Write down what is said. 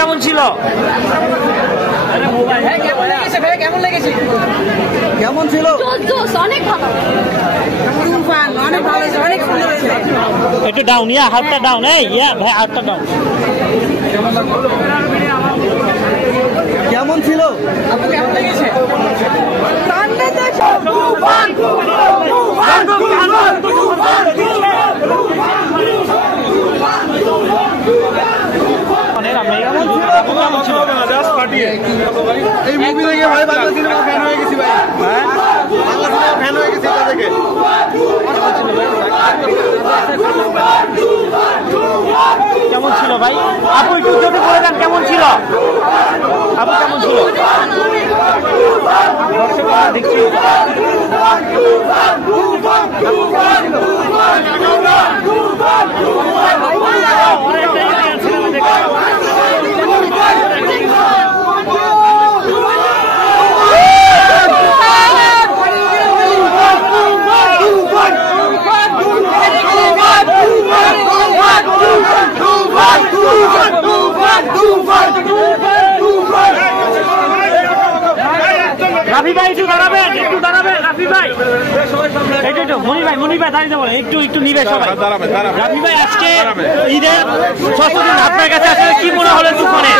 কেমন ছিল? কেমন ছিল? অনেক ভালো, অনেক ভালো, অনেক সুন্দর হয়েছে। একটু ডাউন, ইয়া হাতটা ডাউন, এই ইয়া ভাই হাতটা ডাউন। কেমন ছিল? কেমন লেগেছে? এই মুভি দেখে ভাই বাংলা সিনেমার ফ্যান হয়ে গেছি ভাই। হ্যাঁ, বাংলা সিনেমার ফ্যান হয়ে গেছি এটা দেখে। কেমন ছিল ভাই? আপু একটু যদি বলে দেন কেমন ছিল? আপু কেমন ছিল? দেখছি রাফি ভাই একটু দাঁড়াবেন, একটু দাঁড়াবেন রাফি ভাই, একটু মনি ভাই দাঁড়িয়ে যাবো, একটু নিবে সবাই। রাফি ভাই আজকে ঈদের 6 দিন আপনার কাছে আসলে কি মনে হলো তুফানে?